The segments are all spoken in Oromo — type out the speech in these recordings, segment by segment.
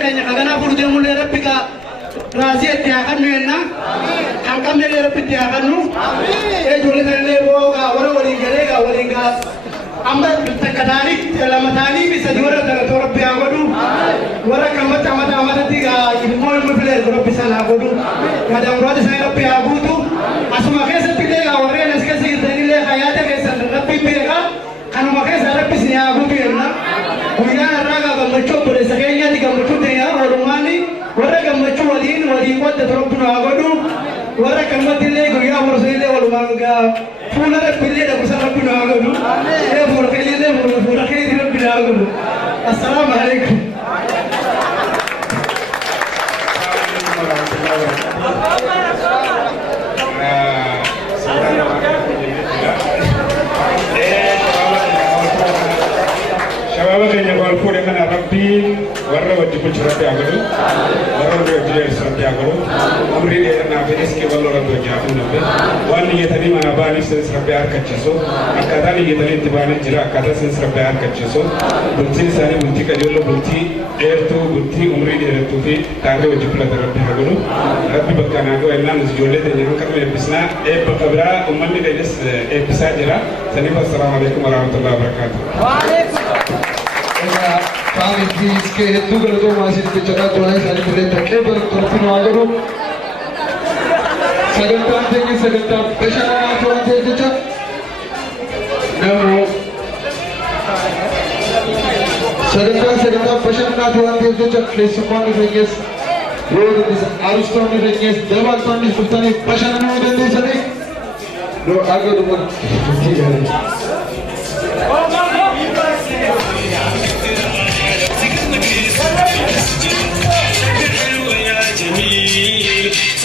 kanya kagana furde mulle rabbika razi etiakan menna angkam ne rabbi etiakan nu e jole ne boga wara wali galega walinga amma takadari lamatani bisa diora daga rabbi agodu wara kamata amata tiga ilmo mufle rabbi sana agodu kada murad sa rabbi agudu asma kesa tilega wara naske sigdani hayata kesa rabbi pega anu makesa rabbi sini agudu na ويانا راجع بمشوا برسكينيا دي كمشوا تيا ورماني ورا كمشوا ولين ولين قد تربنا عبدو ورا كمتي ليه غيا ورسيله ولمانغا فولا ربيله ربنا ربنا عبدو إيه فولا كليه فولا كليه ربنا عبدو السلام عليكم Kalau dengan Arabi, warna wajib bercerita agak, warna berjual cerita agak. Amri dia nak beres ke walau orang berjaya nabe. Wani ye tadi mana bani sens rapiar kacau, akada ni ye tadi tibane jira akada sens rapiar kacau. Bunti sani bunti kajolo bunti air tu bunti umri dia tu fi tangga wajib belajar rapi agak. Rapi bakkan agak enak nusjole dan yang kami episna bakabra umman ni denis episah jira. Sani wassalamualaikum warahmatullahi wabarakatuh. Kami di sekitar itu kalau masih bicara tuan saya boleh pakai berturut nagaru. Segentar pesan tuan saya bicara. Namu. Segentar pesan tuan saya bicara. Lesupan itu road arus tuan itu dewan tuan itu sultan pesan itu jadi. Lo agak dulu.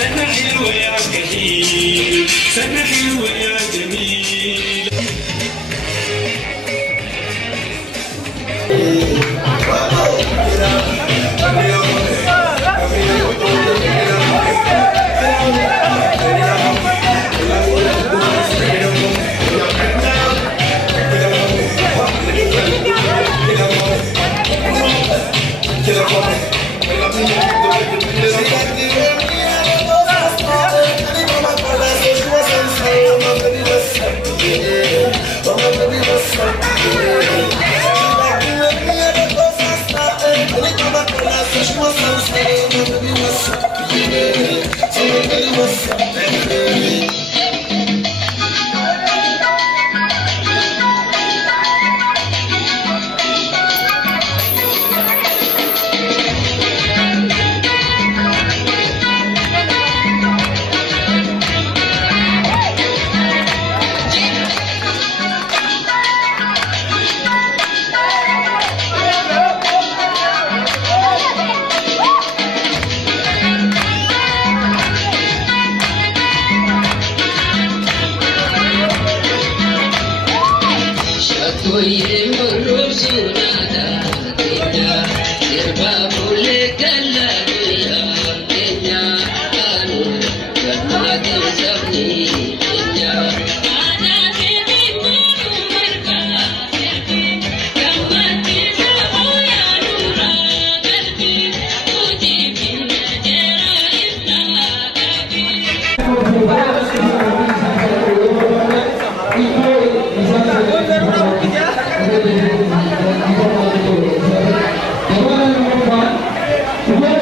سنة حلوة يا جميل سنة حلوة يا جميل Terima kasih.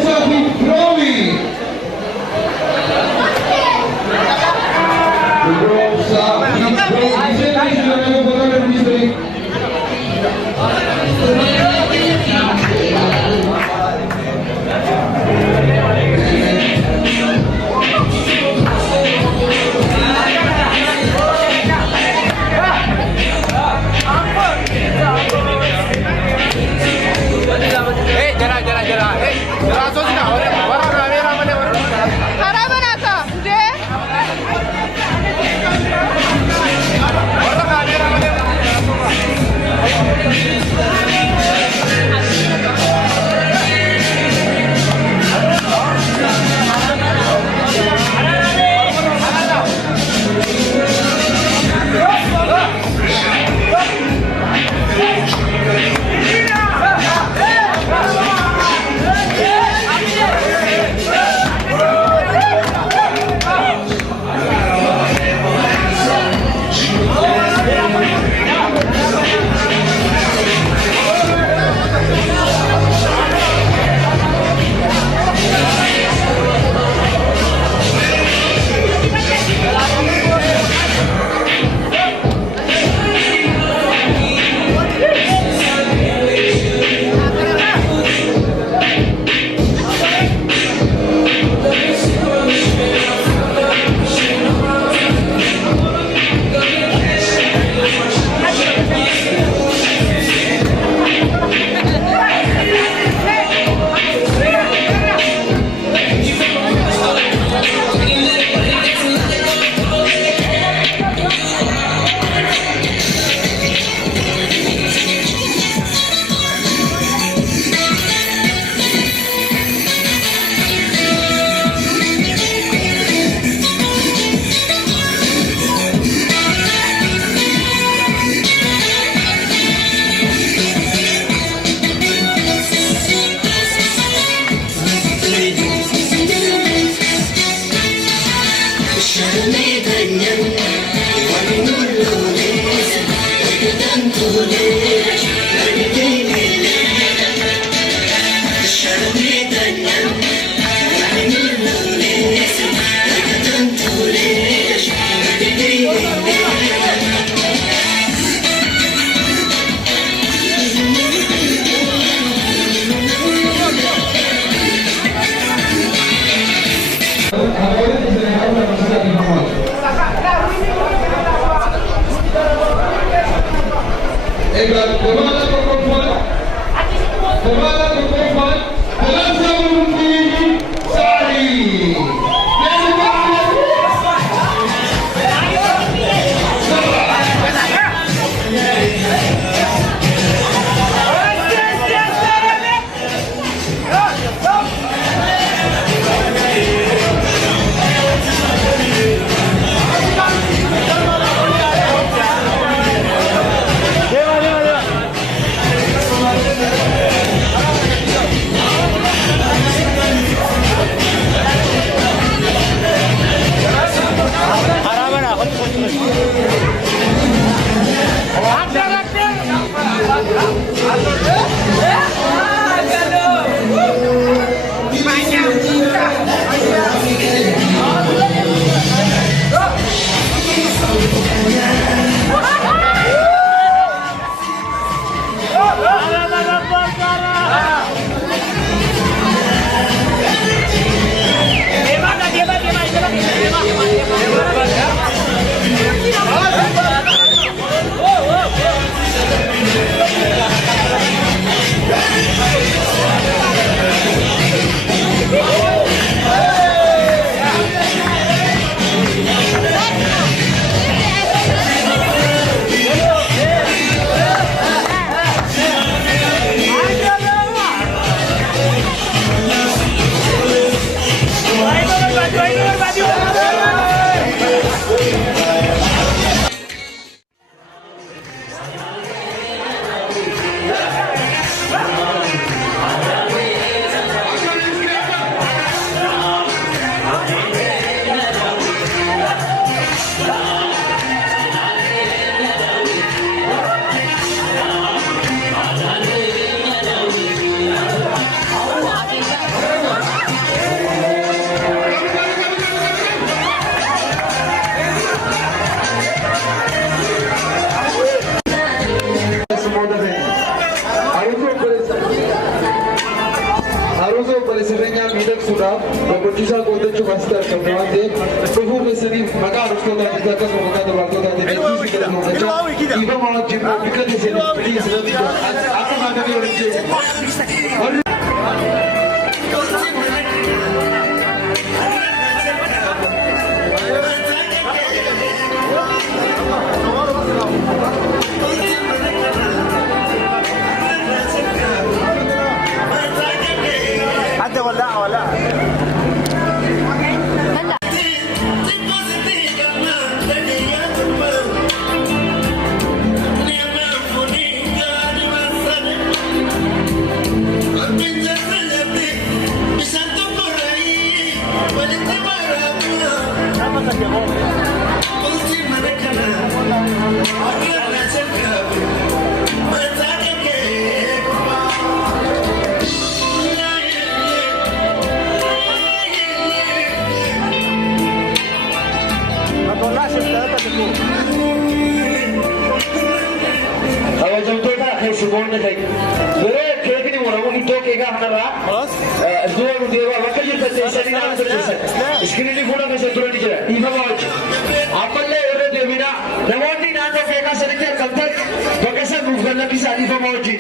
Haroso Obbolesa miidhag sudah Berkotisan kota cuma star kebetulan Tubuh kesini maka harus kota kita kan maka terlalu kota ini Ibu mau jemput bukan di sini please aku nggak ada orang sini Ada wala. Kalau contohnya kayak semuanya kayak, mereka kayak gini orang itu kayak apa? Dua dua waktu itu saya ini nama terjadi. Sekarang ini guna bisa turun di jalan. Ibu mau, apa le orang dia bina, lewat di nado kayak kasar itu kantor, bagaimana bukan lagi bisa ibu mau ji.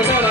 Masalah